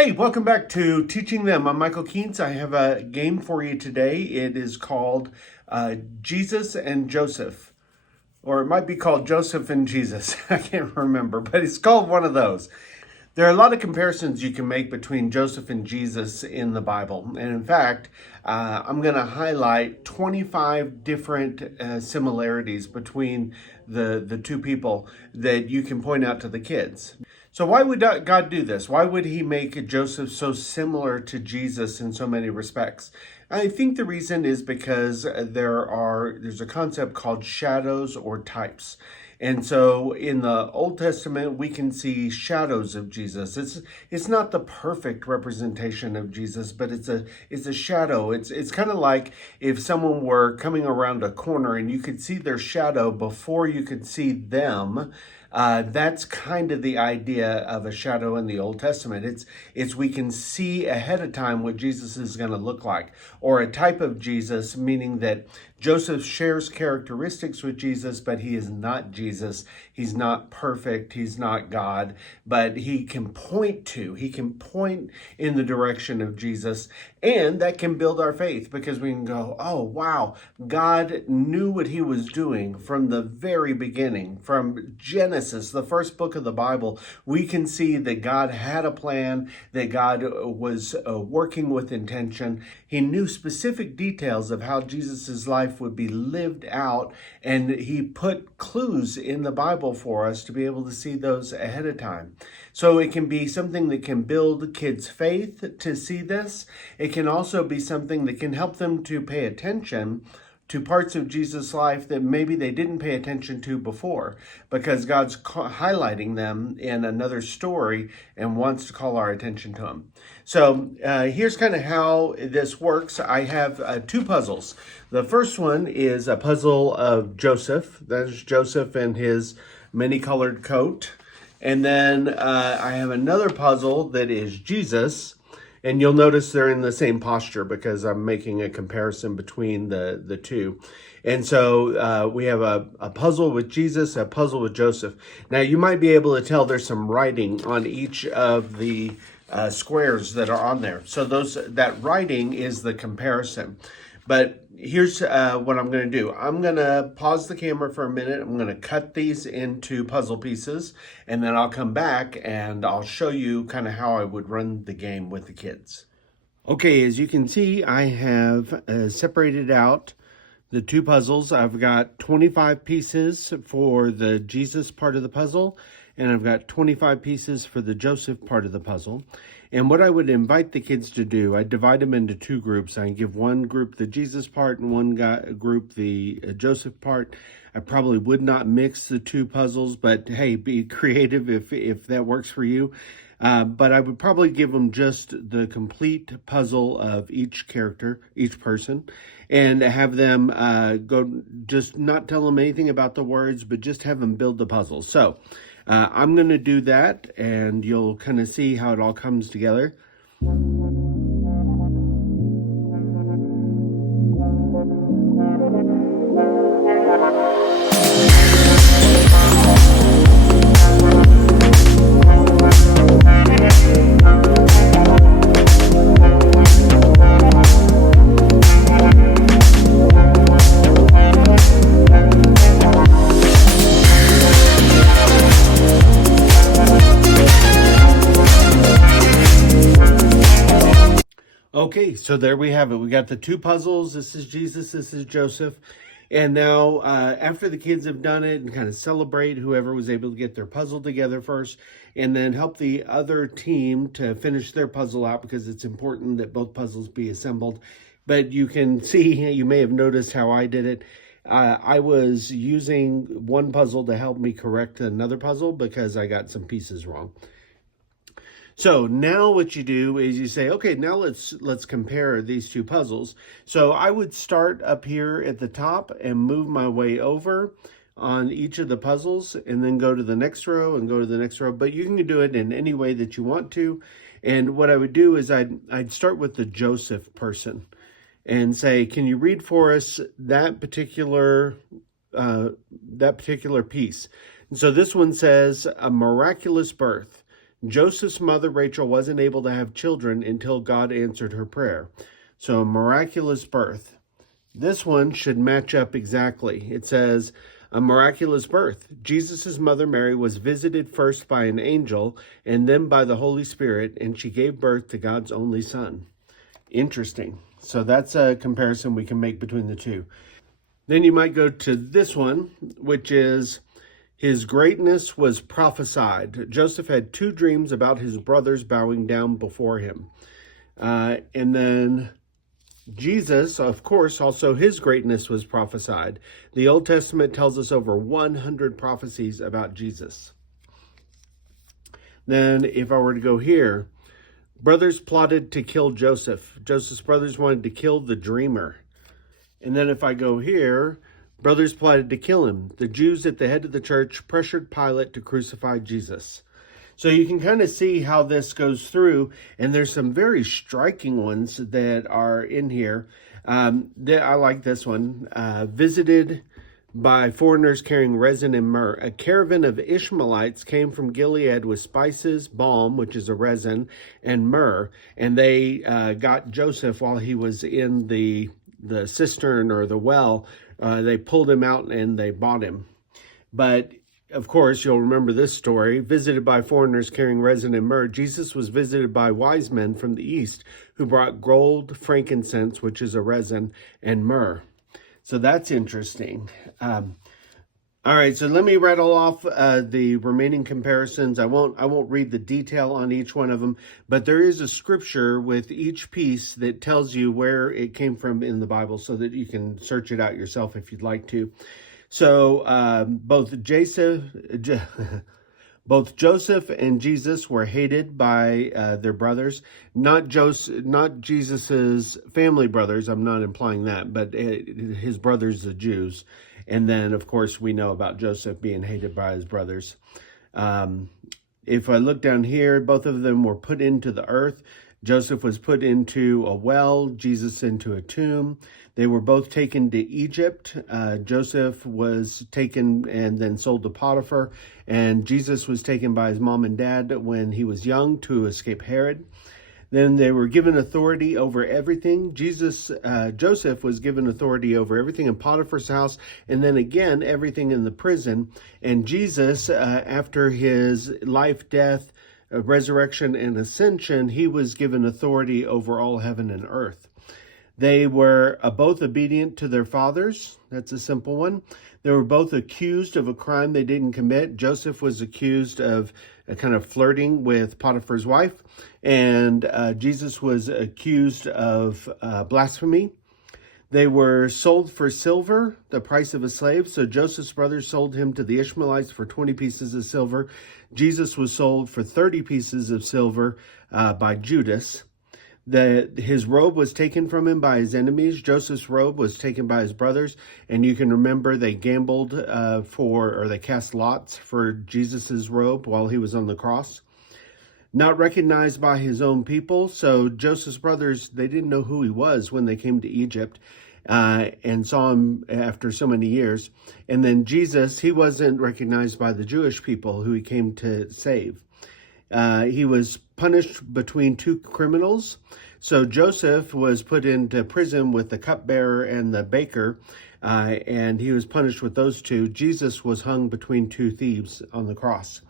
Hey, welcome back to Teaching Them. I'm Michael Keens. I have a game for you today. It is called Jesus and Joseph, or it might be called Joseph and Jesus. I can't remember, but it's called one of those. There are a lot of comparisons you can make between Joseph and Jesus in the Bible. And in fact, I'm going to highlight 25 different similarities between the two people that you can point out to the kids. So why would God do this? Why would he make Joseph so similar to Jesus in so many respects? I think the reason is because there's a concept called shadows or types. And so in the Old Testament, we can see shadows of Jesus. It's not the perfect representation of Jesus, but it's a shadow. It's kind of like if someone were coming around a corner and you could see their shadow before you could see them. That's kind of the idea of a shadow in the Old Testament. It's we can see ahead of time what Jesus is going to look like, or a type of Jesus, meaning that Joseph shares characteristics with Jesus, but he is not Jesus. He's not perfect. He's not God, but he can point in the direction of Jesus, and that can build our faith because we can go, oh, wow, God knew what he was doing from the very beginning, from Genesis, the first book of the Bible. We can see that God had a plan, that God was working with intention. He knew specific details of how Jesus's life would be lived out, and he put clues in the Bible for us to be able to see those ahead of time. So it can be something that can build kids' faith to see this. It can also be something that can help them to pay attention to parts of Jesus' life that maybe they didn't pay attention to before, because God's highlighting them in another story and wants to call our attention to them. So here's kind of how this works. I have two puzzles. The first one is a puzzle of Joseph. That's Joseph in his many-colored coat. And then I have another puzzle that is Jesus. And you'll notice they're in the same posture because I'm making a comparison between the two. And so we have a puzzle with Jesus, a puzzle with Joseph. Now, you might be able to tell there's some writing on each of the squares that are on there. So that writing is the comparison. But here's what I'm going to do. I'm going to pause the camera for a minute. I'm going to cut these into puzzle pieces, and then I'll come back and I'll show you kind of how I would run the game with the kids. Okay, as you can see, I have separated out the two puzzles. I've got 25 pieces for the Jesus part of the puzzle, and I've got 25 pieces for the Joseph part of the puzzle. And what I would invite the kids to do, I divide them into two groups. I give one group the Jesus part and one group the Joseph part. I probably would not mix the two puzzles, but hey, be creative if that works for you. But I would probably give them just the complete puzzle of each character, each person, and have them go, just not tell them anything about the words, but just have them build the puzzle. So I'm going to do that, and you'll kind of see how it all comes together. Okay, so there we have it. We got the two puzzles. This is Jesus, this is Joseph. And now after the kids have done it and kind of celebrate whoever was able to get their puzzle together first, and then help the other team to finish their puzzle out, because it's important that both puzzles be assembled. But you can see, you may have noticed how I did it. I was using one puzzle to help me correct another puzzle because I got some pieces wrong. So now what you do is you say, okay, now let's compare these two puzzles. So I would start up here at the top and move my way over on each of the puzzles, and then go to the next row and go to the next row. But you can do it in any way that you want to. And what I would do is I'd start with the Joseph person and say, can you read for us that particular piece? And so this one says, a miraculous birth. Joseph's mother, Rachel, wasn't able to have children until God answered her prayer. So, a miraculous birth. This one should match up exactly. It says, a miraculous birth. Jesus' mother Mary was visited first by an angel and then by the Holy Spirit, and she gave birth to God's only Son. Interesting. So that's a comparison we can make between the two. Then you might go to this one, which is, his greatness was prophesied. Joseph had two dreams about his brothers bowing down before him. And then Jesus, of course, also his greatness was prophesied. The Old Testament tells us over 100 prophecies about Jesus. Then if I were to go here, brothers plotted to kill Joseph. Joseph's brothers wanted to kill the dreamer. And then if I go here, brothers plotted to kill him. The Jews at the head of the church pressured Pilate to crucify Jesus. So you can kind of see how this goes through, and there's some very striking ones that are in here. I like this one. Visited by foreigners carrying resin and myrrh. A caravan of Ishmaelites came from Gilead with spices, balm, which is a resin, and myrrh, and they got Joseph while he was in the cistern or the well. They pulled him out and they bought him. But of course, you'll remember this story. Visited by foreigners carrying resin and myrrh, Jesus was visited by wise men from the east who brought gold, frankincense, which is a resin, and myrrh. So that's interesting. All right, so let me rattle off the remaining comparisons. I won't read the detail on each one of them, but there is a scripture with each piece that tells you where it came from in the Bible so that you can search it out yourself if you'd like to. So both Joseph and Jesus were hated by their brothers, not Jesus's family brothers. I'm not implying that, but his brothers, the Jews. And then, of course, we know about Joseph being hated by his brothers. If I look down here, both of them were put into the earth. Joseph was put into a well, Jesus into a tomb. They were both taken to Egypt. Joseph was taken and then sold to Potiphar, and Jesus was taken by his mom and dad when he was young to escape Herod. Then they were given authority over everything. Joseph was given authority over everything in Potiphar's house, and then again, everything in the prison. And Jesus, after his life, death, resurrection, and ascension, he was given authority over all heaven and earth. They were both obedient to their fathers. That's a simple one. They were both accused of a crime they didn't commit. Joseph was accused of kind of flirting with Potiphar's wife, and Jesus was accused of blasphemy. They were sold for silver, the price of a slave. So Joseph's brothers sold him to the Ishmaelites for 20 pieces of silver. Jesus was sold for 30 pieces of silver by Judas. His robe was taken from him by his enemies. Joseph's robe was taken by his brothers. And you can remember they gambled they cast lots for Jesus's robe while he was on the cross. Not recognized by his own people. So Joseph's brothers, they didn't know who he was when they came to Egypt and saw him after so many years. And then Jesus, he wasn't recognized by the Jewish people who he came to save. He was punished between two criminals. So Joseph was put into prison with the cupbearer and the baker, and he was punished with those two. Jesus was hung between two thieves on the cross.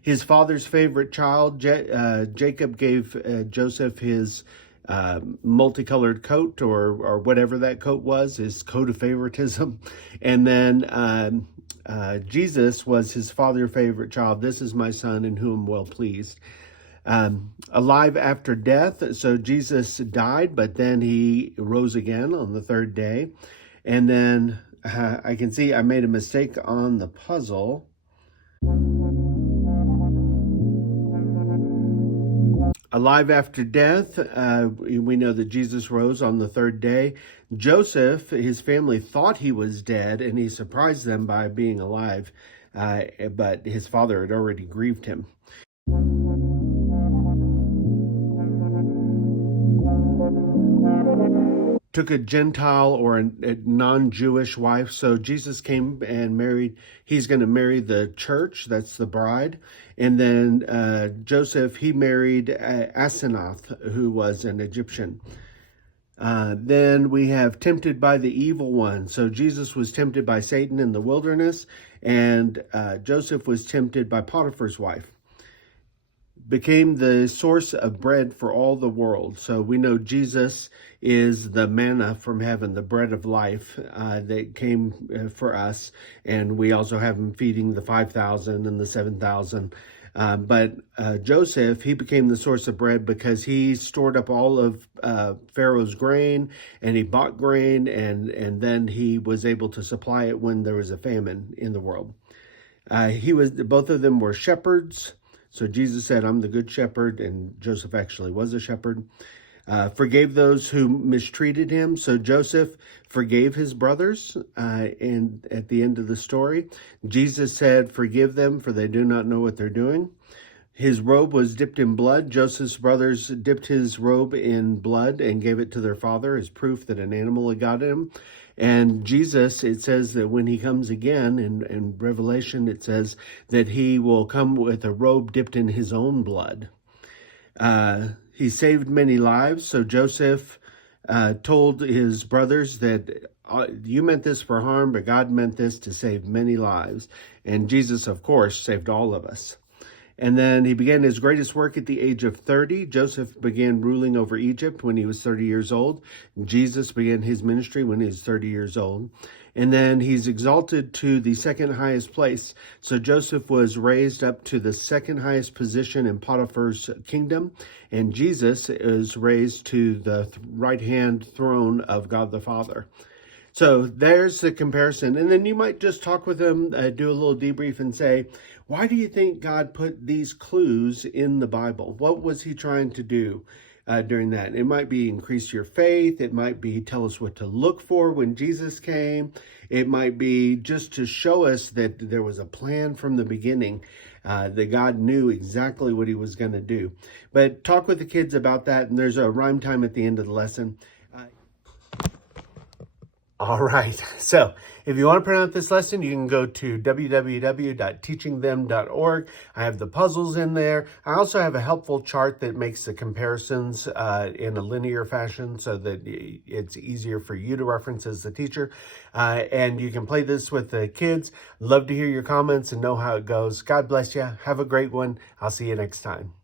His father's favorite child, Jacob, gave Joseph his multicolored coat or whatever that coat was, his coat of favoritism. And then Jesus was his father's favorite child. This is my son in whom I'm well pleased. Alive after death. So Jesus died, but then he rose again on the third day. And then I can see I made a mistake on the puzzle. Alive after death, we know that Jesus rose on the third day. Joseph, his family thought he was dead, and he surprised them by being alive, but his father had already grieved him. took a Gentile or a non-Jewish wife. So Jesus came and married. He's going to marry the church. That's the bride. And then Joseph, he married Asenath, who was an Egyptian. Then we have tempted by the evil one. So Jesus was tempted by Satan in the wilderness, and Joseph was tempted by Potiphar's wife. Became the source of bread for all the world. So we know Jesus is the manna from heaven, the bread of life that came for us. And we also have him feeding the 5,000 and the 7,000. But Joseph, he became the source of bread because he stored up all of Pharaoh's grain, and he bought grain, and then he was able to supply it when there was a famine in the world. Both of them were shepherds. So Jesus said, I'm the good shepherd, and Joseph actually was a shepherd. Forgave those who mistreated him. So Joseph forgave his brothers. And at the end of the story, Jesus said, forgive them, for they do not know what they're doing. His robe was dipped in blood. Joseph's brothers dipped his robe in blood and gave it to their father as proof that an animal had got him. And Jesus, it says that when he comes again in Revelation, it says that he will come with a robe dipped in his own blood. He saved many lives. So Joseph told his brothers that you meant this for harm, but God meant this to save many lives. And Jesus, of course, saved all of us. And then he began his greatest work at the age of 30. Joseph began ruling over Egypt when he was 30 years old. Jesus began his ministry when he was 30 years old. And then he's exalted to the second highest place. So Joseph was raised up to the second highest position in Potiphar's kingdom. And Jesus is raised to the right-hand throne of God the Father. So there's the comparison. And then you might just talk with them, do a little debrief and say, why do you think God put these clues in the Bible? What was he trying to do during that? It might be increase your faith. It might be tell us what to look for when Jesus came. It might be just to show us that there was a plan from the beginning, that God knew exactly what he was going to do. But talk with the kids about that. And there's a rhyme time at the end of the lesson. All right, so if you want to print out this lesson, you can go to www.teachingthem.org. I have the puzzles in there. I also have a helpful chart that makes the comparisons in a linear fashion so that it's easier for you to reference as the teacher. And you can play this with the kids. Love to hear your comments and know how it goes. God bless you. Have a great one. I'll see you next time.